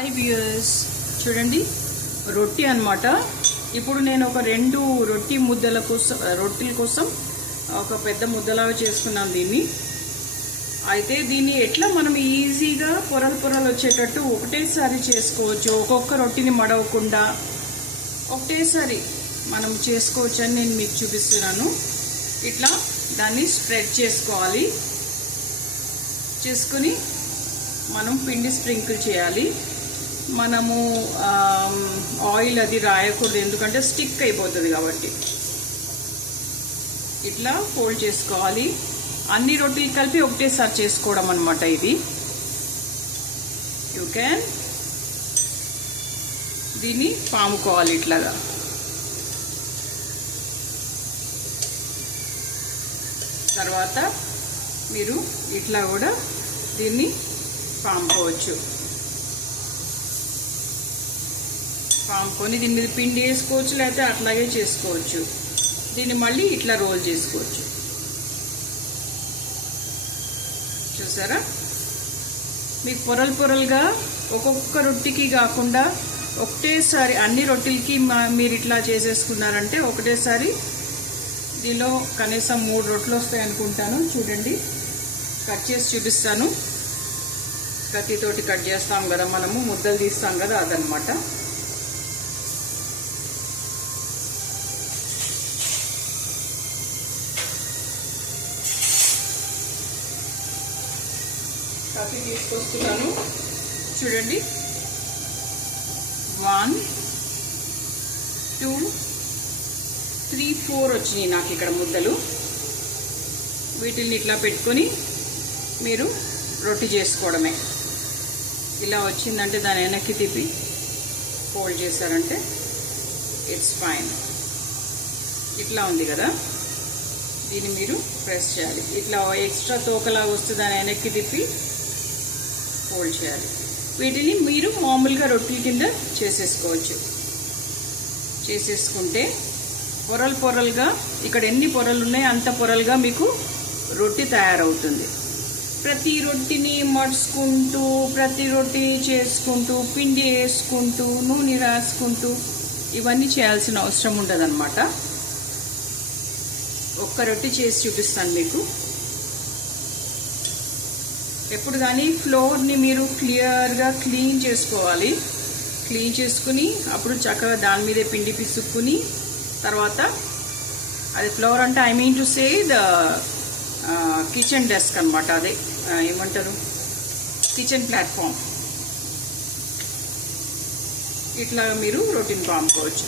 Hi viewers, చూడండి రొట్టి అన్నమాట. ఇప్పుడు నేను ఒక 2 రొట్టెల కోసం ఒక పెద్ద ముద్దలాగా చేసుకున్నాను దీన్ని. అయితే దీన్ని ఎట్లా మనం ఈజీగా పొరలు వచ్చేటట్టు ఒకటేసారి చేసుకోవచ్చు, ఒక్కొక్క రొట్టిని మడవకుండా ఒకటేసారి మనం చేసుకోవచ్చు అని నేను మీకు చూపిస్తున్నాను. ఇట్లా దాన్ని స్ప్రెడ్ చేసుకోవాలి. చేసుకుని మనం పిండి స్ప్రింకిల్ చేయాలి. మనము ఆయిల్ అది రాయకూడదు, ఎందుకంటే స్టిక్ అయిపోతుంది కాబట్టి. ఇట్లా ఫోల్డ్ చేసుకోవాలి. అన్ని రొట్టెలు కలిపి ఒకటేసారి చేసుకోవడం అన్నమాట ఇది. యూ క్యాన్ దీన్ని పాముకోవాలి ఇట్లాగా. తర్వాత మీరు ఇట్లా కూడా దీన్ని పాముకోవచ్చు. పాముకొని దీని మీద పిండి వేసుకోవచ్చు, లేకపోతే అట్లాగే చేసుకోవచ్చు. దీన్ని మళ్ళీ ఇట్లా రోల్ చేసుకోవచ్చు. చూసారా, మీకు పొరలుగా ఒక్కొక్క రొట్టెకి కాకుండా ఒకటేసారి అన్ని రొట్టెలకి మీరు ఇట్లా చేసేసుకున్నారంటే ఒకటేసారి దీనిలో కనీసం 3 రొట్టెలు వస్తాయి అనుకుంటాను. చూడండి, కట్ చేసి చూపిస్తాను. కత్తితోటి కట్ చేస్తాం కదా, మనము ముద్దలు తీస్తాం కదా, అదనమాట. కత్తి తీసుకొస్తున్నాను. చూడండి, 1 2 3 4 వచ్చినాయి నాకు ఇక్కడ ముద్దలు. వీటిని ఇట్లా పెట్టుకొని మీరు రొట్టి చేసుకోవడమే. ఇలా వచ్చిందంటే దాని వెనక్కి తిప్పి ఫోల్డ్ చేశారంటే ఇట్స్ ఫైన్. ఇట్లా ఉంది కదా, దీన్ని మీరు ప్రెస్ చేయాలి. ఇట్లా ఎక్స్ట్రా తోకలాగా వస్తే దాని వెనక్కి తిప్పి ఫోల్డ్ చేయాలి. వీటిని మీరు మామూలుగా రొట్టెల కింద చేసేసుకోవచ్చు. చేసేసుకుంటే పొరలుగా ఇక్కడ ఎన్ని పొరలు ఉన్నాయో అంత పొరలుగా మీకు రొట్టి తయారవుతుంది. ప్రతి రొట్టిని మడుచుకుంటూ, ప్రతి రొట్టి చేసుకుంటూ, పిండి వేసుకుంటూ, నూనె రాసుకుంటూ ఇవన్నీ చేయాల్సిన అవసరం ఉండదన్నమాట. ఒక్క రొట్టి చేసి చూపిస్తాను మీకు. ఎప్పుడు కానీ ఫ్లోర్ని మీరు క్లియర్గా క్లీన్ చేసుకోవాలి. క్లీన్ చేసుకుని అప్పుడు చక్కగా దాని మీదే పిండి పిసుక్కుని, తర్వాత అది ఫ్లోర్ అంటే I mean to say the kitchen desk అనమాట. అదే ఏమంటారు, కిచెన్ ప్లాట్ఫామ్. ఇట్లా మీరు రొట్టిని పాముకోవచ్చు.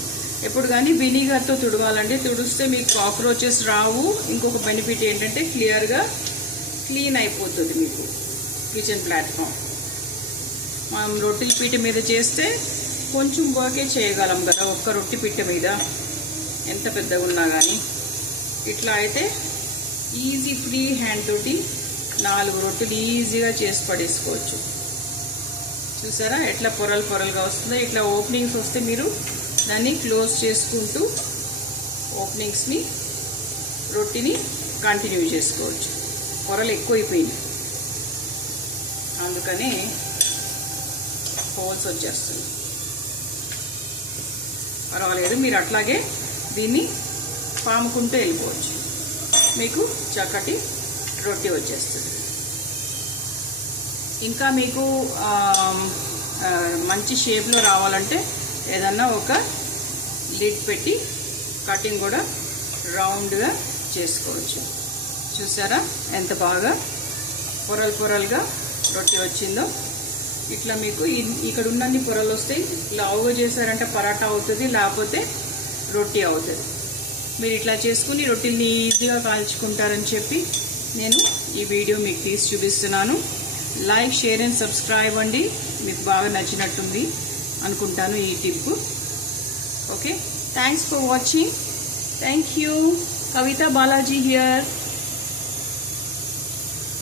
ఎప్పుడు కానీ వినీగర్తో తుడవాలండి. తుడిస్తే మీకు కాక్రోచెస్ రావు. ఇంకొక బెనిఫిట్ ఏంటంటే క్లియర్గా క్లీన్ అయిపోతుంది మీకు కిచెన్ ప్లాట్ఫామ్. మనం రొట్టెల పీట మీద చేస్తే కొంచెం వర్కే చేయగలం కదా, ఒక్క రొట్టె పీట మీద ఎంత పెద్దగా ఉన్నా కానీ. ఇట్లా అయితే ఈజీ ఫ్రీ హ్యాండ్ తోటి 4 రొట్టెలు ఈజీగా చేసి పడేసుకోవచ్చు. చూసారా ఎట్లా పొరలుగా వస్తుందో. ఇట్లా ఓపెనింగ్స్ వస్తే మీరు దాన్ని క్లోజ్ చేసుకుంటూ ఓపెనింగ్స్ని రొట్టెని కంటిన్యూ చేసుకోవచ్చు. పొరలు ఎక్కువైపోయినాయి, అందుకని హోల్స్ వచ్చేస్తుంది. పర్వాలేదు, మీరు అట్లాగే దీన్ని పాముకుంటూ వెళ్ళిపోవచ్చు. మీకు చక్కటి రొట్టె వచ్చేస్తుంది. ఇంకా మీకు మంచి షేప్లో రావాలంటే ఏదన్నా ఒక లిడ్ పెట్టి కటింగ్ కూడా రౌండ్గా చేసుకోవచ్చు. చూసారా ఎంత బాగా పొరలుగా రొట్టె వచ్చిందో. ఇట్లా మీకు ఇక్కడ ఉన్నన్ని పొరలు వస్తాయి. లావుగా చేశారంటే పరాటా అవుతుంది, లేకపోతే రొట్టె అవుతుంది. మీరు ఇట్లా చేసుకుని రొట్టెల్ని ఈజీగా కాల్చుకుంటారని చెప్పి నేను ఈ వీడియో మీకు తీసి చూపిస్తున్నాను. లైక్, షేర్ అండ్ సబ్స్క్రైబ్ అండి. మీకు బాగా నచ్చినట్టుంది అనుకుంటాను ఈ tip. Okay, thanks for watching. Thank you. Kavitha Balaji here.